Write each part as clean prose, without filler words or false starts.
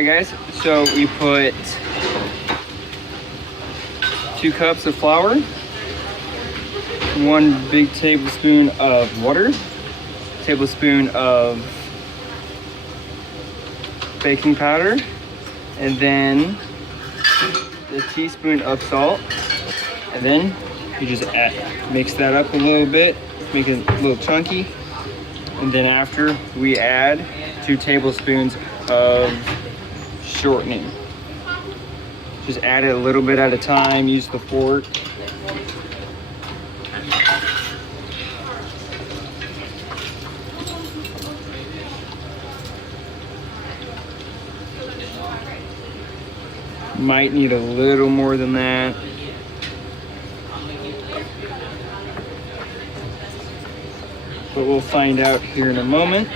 Hey guys, so we put 2 cups of flour, 1 big tablespoon of water, tablespoon of baking powder, and then a teaspoon of salt. And then you just mix that up a little bit, make it a little chunky. And then after we add 2 tablespoons of shortening. Just add it a little bit at a time, use the fork. Might need a little more than that. But we'll find out here in a moment.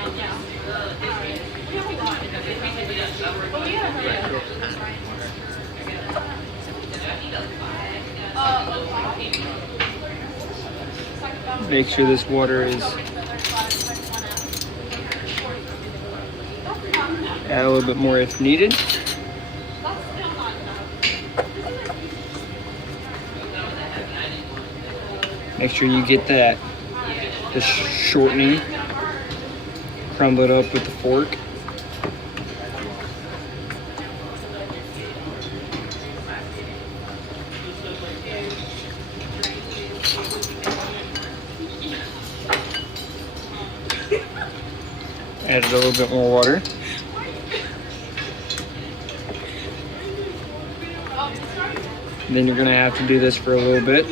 Make sure this water is add a little bit more if needed. Make sure you get the shortening, crumble it up with the fork. Add a little bit more water. And then you're gonna have to do this for a little bit.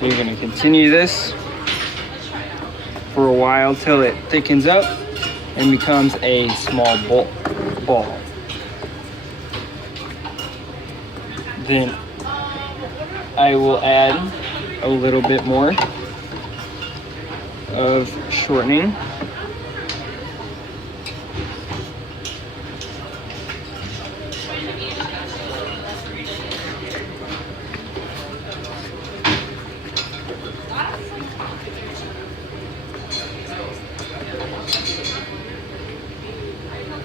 So you're gonna continue this for a while till it thickens up and becomes a small ball. Then I will add a little bit more of shortening.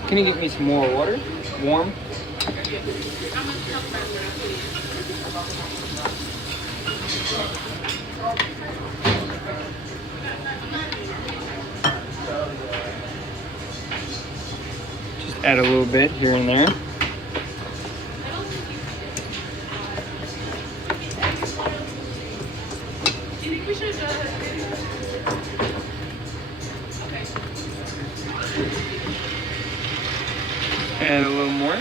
Can you get me some more water? Warm? Just add a little bit here and there. Add a little more.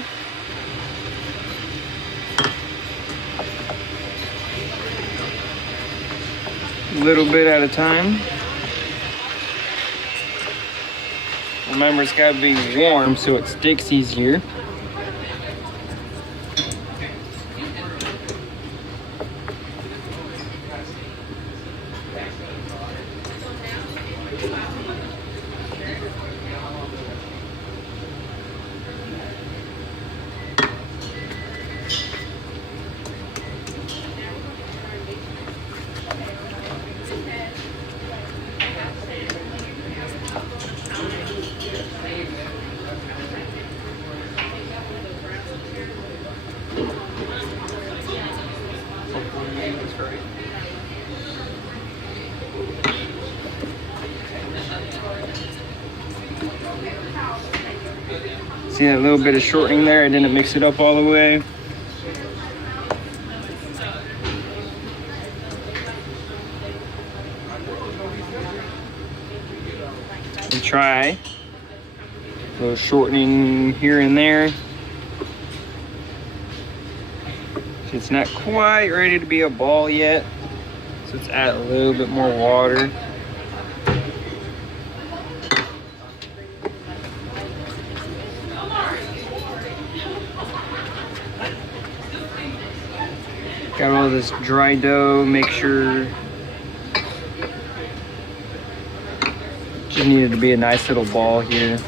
A little bit at a time. Remember, it's got to be warm so it sticks easier. See that little bit of shortening there? I didn't mix it up all the way. And try a little shortening here and there. It's not quite ready to be a ball yet, so let's add a little bit more water. Got all this dry dough, make sure just needed to be a nice little ball here.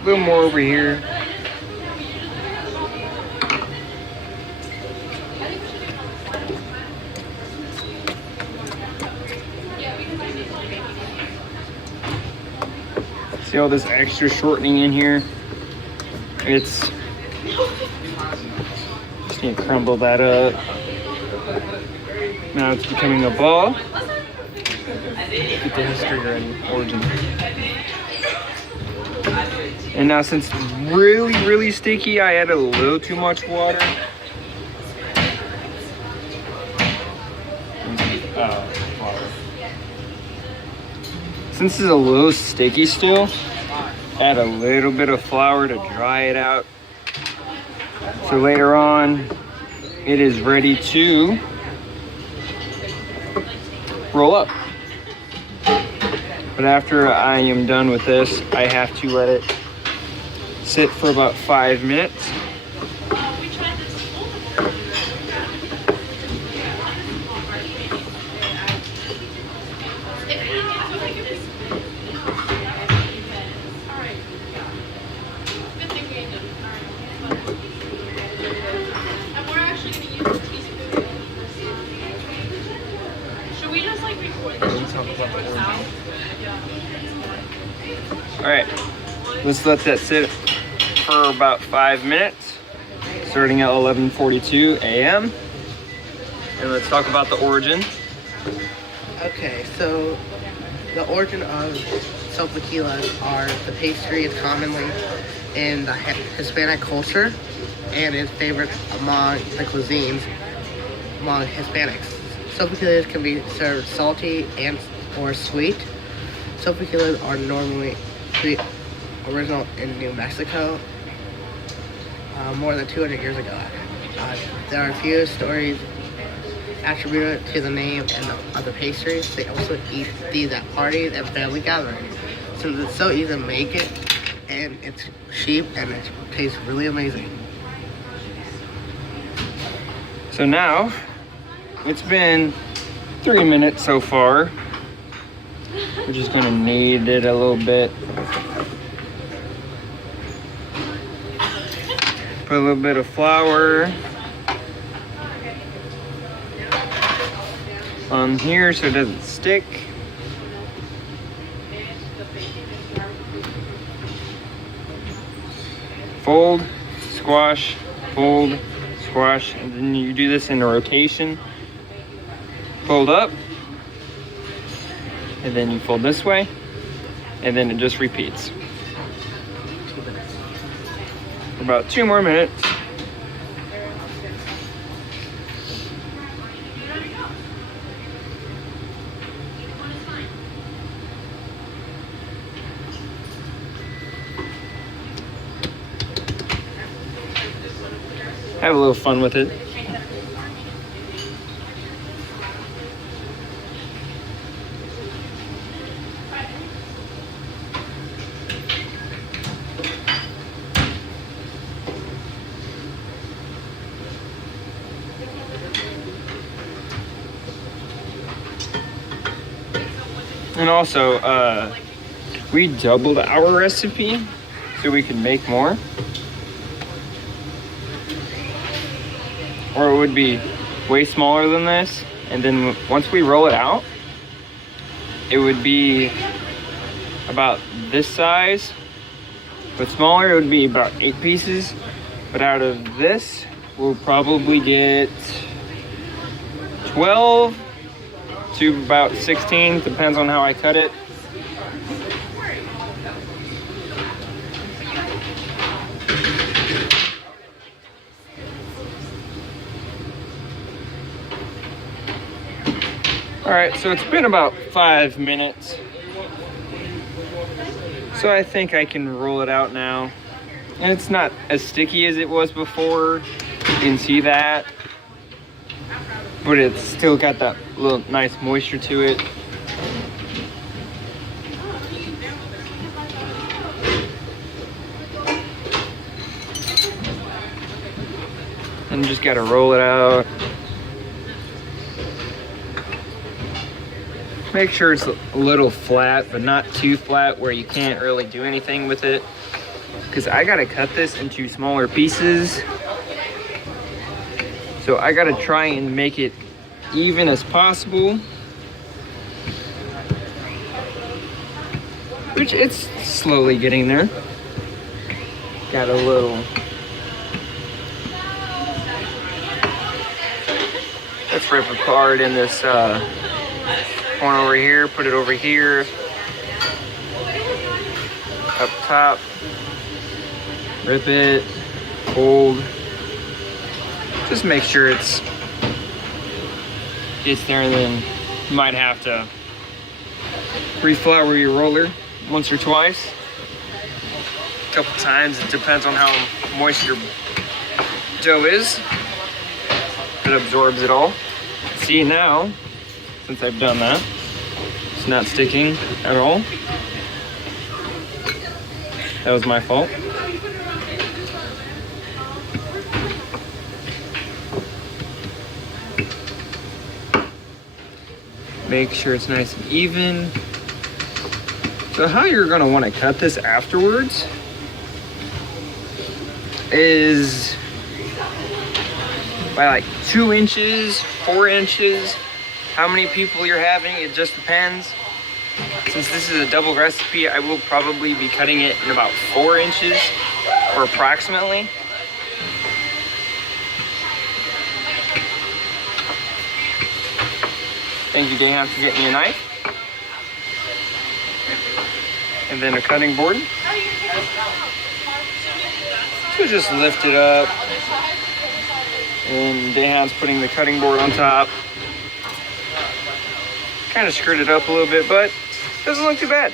A little more over here. See all this extra shortening in here? It's just need to crumble that up. Now it's becoming a ball. Get the history ready, origin. And now since it's really, really sticky, I added a little too much water. Since it's a little sticky still, add a little bit of flour to dry it out. So later on, it is ready to roll up. But after I am done with this, I have to let it sit for about 5 minutes. All right, let's let that sit for about 5 minutes, starting at 11:42 a.m. And let's talk about the origin. Okay, so the origin of sopaquillas are the pastry is commonly in the Hispanic culture and is favored among the cuisines among Hispanics. Sopaquillas can be served salty and or sweet. Sopaquillas are normally original in New Mexico more than 200 years ago. There are a few stories attributed to the name and of the pastries. They also eat these at parties and family gatherings. Since it's so easy to make it, and it's cheap and it tastes really amazing. So now, it's been 3 minutes so far. We're just gonna knead it a little bit. Put a little bit of flour on here so it doesn't stick. Fold, squash, fold, squash, and then you do this in a rotation. Fold up, and then you fold this way, and then it just repeats. For about 2 more minutes. Have a little fun with it. And also, we doubled our recipe so we could make more. Or it would be way smaller than this. And then once we roll it out, it would be about this size. But smaller, it would be about 8 pieces. But out of this, we'll probably get 12 to about 16, depends on how I cut it. All right, so it's been about 5 minutes. So I think I can roll it out now. And it's not as sticky as it was before. You can see that. But it's still got that little nice moisture to it. And just gotta roll it out. Make sure it's a little flat, but not too flat where you can't really do anything with it. because I gotta cut this into smaller pieces. So I gotta try and make it even as possible. Which it's slowly getting there. Got a little. Let's rip apart in this one over here, put it over here. Up top. Rip it, fold. Just make sure it's there, and then you might have to reflour your roller once or twice. A couple times, it depends on how moist your dough is. It absorbs it all. See now, since I've done that, it's not sticking at all. That was my fault. Make sure it's nice and even. So how you're gonna want to cut this afterwards is by like 2 inches, 4 inches. How many people you're having, it just depends. Since this is a double recipe, I will probably be cutting it in about 4 inches, or approximately. Thank you, Dayhan, for getting me a knife. And then a cutting board. So just lift it up. And Dayhan's putting the cutting board on top. Kind of screwed it up a little bit, but doesn't look too bad.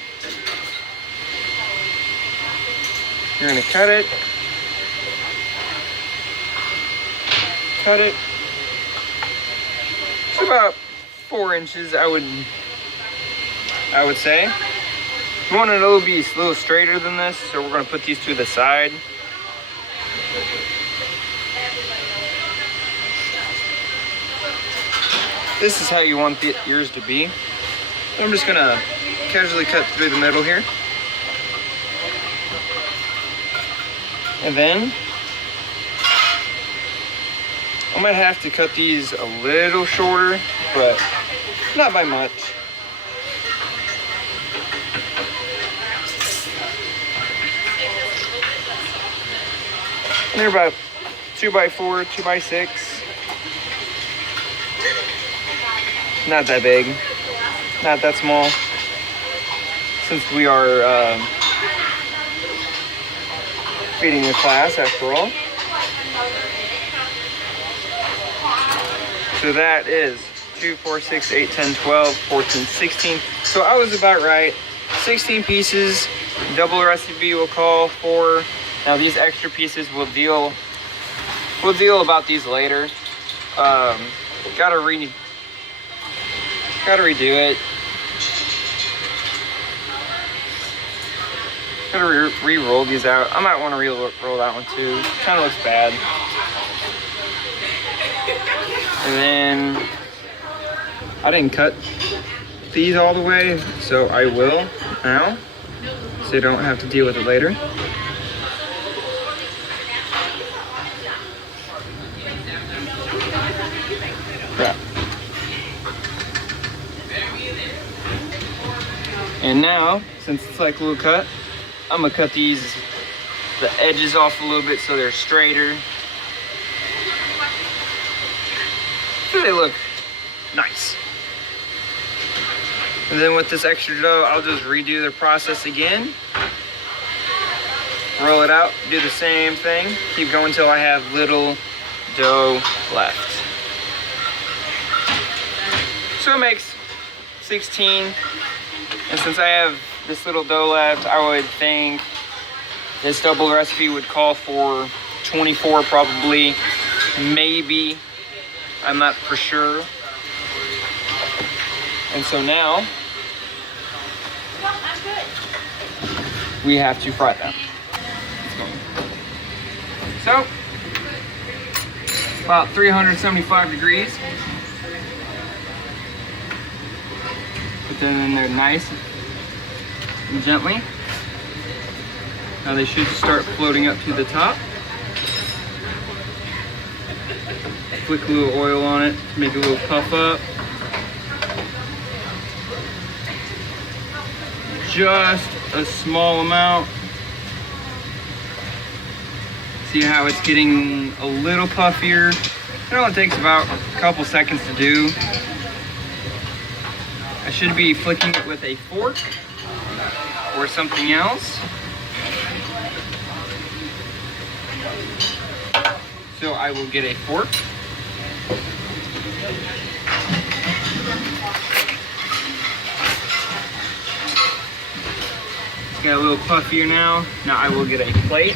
You're gonna cut it. Cut it. It's about 4 inches, I would say. You want it to be a little straighter than this, so we're gonna put these to the side. This is how you want yours to be. I'm just gonna casually cut through the middle here. And then I might have to cut these a little shorter, but not by much. And they're about 2x4, 2x6. Not that big, not that small, since we are feeding a class after all. So that is 2, 4, 6, 8, 10, 12, 14, 16. So I was about right. 16 pieces, double recipe will call for. Now these extra pieces we'll deal about these later. Gotta redo it. Gotta re-roll these out. I might want to re-roll that one too. Kind of looks bad. And then I didn't cut these all the way, so I will now, so you don't have to deal with it later. Yeah. And now, since it's like a little cut, I'm gonna cut the edges off a little bit so they're straighter. So they look nice. And then with this extra dough, I'll just redo the process again. Roll it out, do the same thing. Keep going until I have little dough left. So it makes 16. And since I have this little dough left, I would think this double recipe would call for 24 probably, maybe. I'm not for sure. And so now, we have to fry them. So, about 375 degrees. Put them in there nice and gently. Now they should start floating up to the top. Flick a little oil on it to make a little puff up. Just a small amount. See how it's getting a little puffier? It only takes about a couple seconds to do. I should be flicking it with a fork or something else. So I will get a fork. It's got a little puffier now. Now I will get a plate.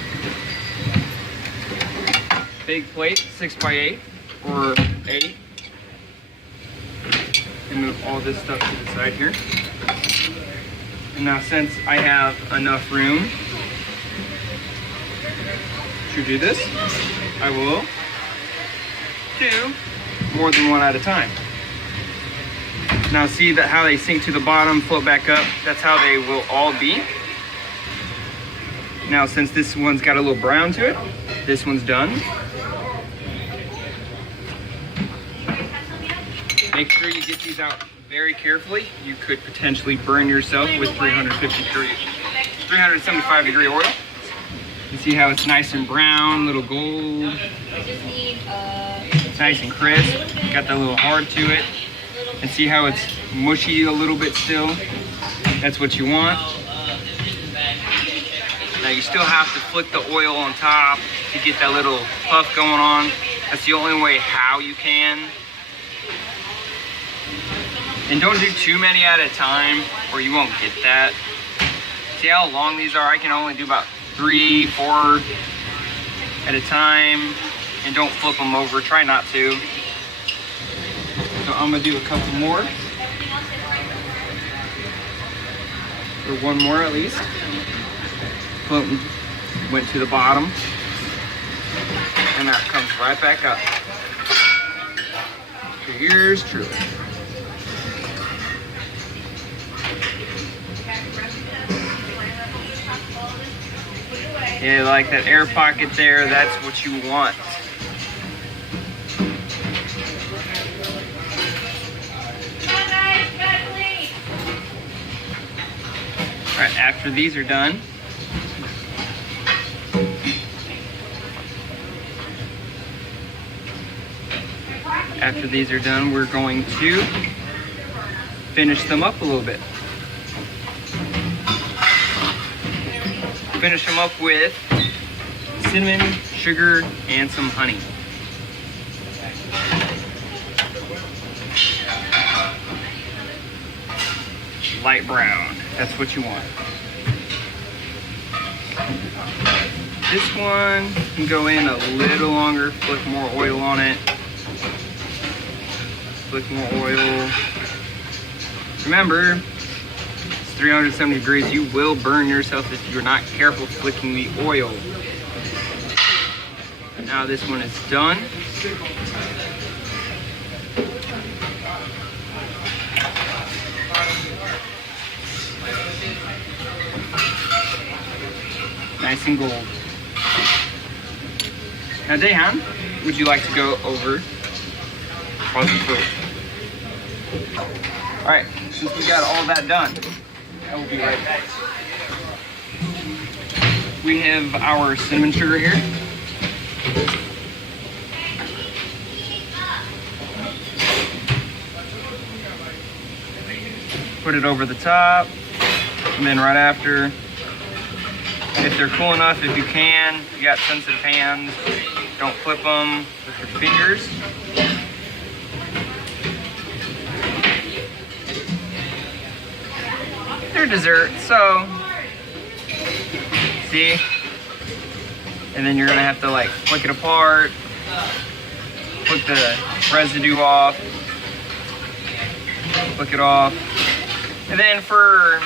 Big plate, 6x8 or 8. And move all this stuff to the side here. And now since I have enough room to do this, I will do more than one at a time. Now see that how they sink to the bottom, float back up, that's how they will all be. Now since this one's got a little brown to it, this one's done. Make sure you get these out very carefully. You could potentially burn yourself with 375 degree oil. You see how it's nice and brown, little gold. It's nice and crisp. Got that little hard to it. And see how it's mushy a little bit still. That's what you want. Now you still have to flick the oil on top to get that little puff going on. That's the only way how you can. And don't do too many at a time or you won't get that. See how long these are? I can only do about 3, 4 at a time. And don't flip them over, try not to. So I'm gonna do a couple more. Or one more at least. Floating went to the bottom. And that comes right back up. So here's truly. Yeah, like that air pocket there, that's what you want. Alright, after these are done, we're going to finish them up a little bit. Finish them up with cinnamon, sugar, and some honey. Light brown, that's what you want. This one can go in a little longer, flick more oil on it. Flick more oil. Remember, 370 degrees, you will burn yourself if you're not careful flicking the oil. Now this one is done. Nice and gold. Now Dehan, would you like to go over food? Alright, since we got all that done, I will be right back. We have our cinnamon sugar here. Put it over the top, and then right after, if they're cool enough, if you can, you got sensitive hands, don't flip them with your fingers. They're dessert, so see, and then you're gonna have to like flick it apart, flick the residue off, flick it off, and then for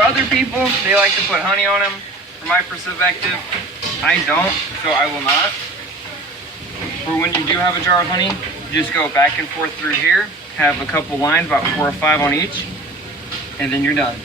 other people, they like to put honey on them. From my perspective, I don't, so I will not. For when you do have a jar of honey, you just go back and forth through here, have a couple lines, about 4 or 5 on each, and then you're done.